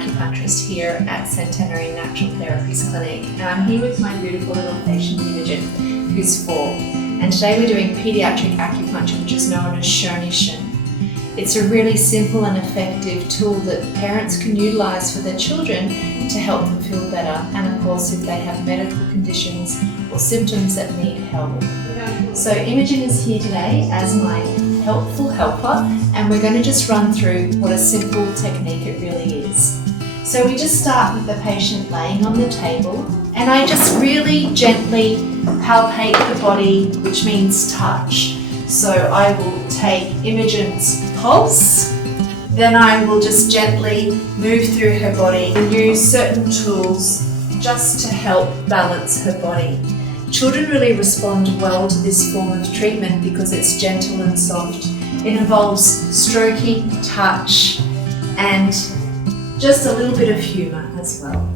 acupuncturist here at Centenary Natural Therapies Clinic, and I'm here with my beautiful little patient Imogen, who's 4. And today we're doing pediatric acupuncture, which is known as Shonishin. It's a really simple and effective tool that parents can utilise for their children to help them feel better, and of course if they have medical conditions or symptoms that need help. So Imogen is here today as my helpful helper, and we're going to just run through what a simple technique it really is. So we just start with the patient laying on the table, and I just really gently palpate the body, which means touch. So I will take Imogen's pulse, then I will just gently move through her body and use certain tools just to help balance her body. Children really respond well to this form of treatment because it's gentle and soft. It involves stroking, touch, and just a little bit of humour as well.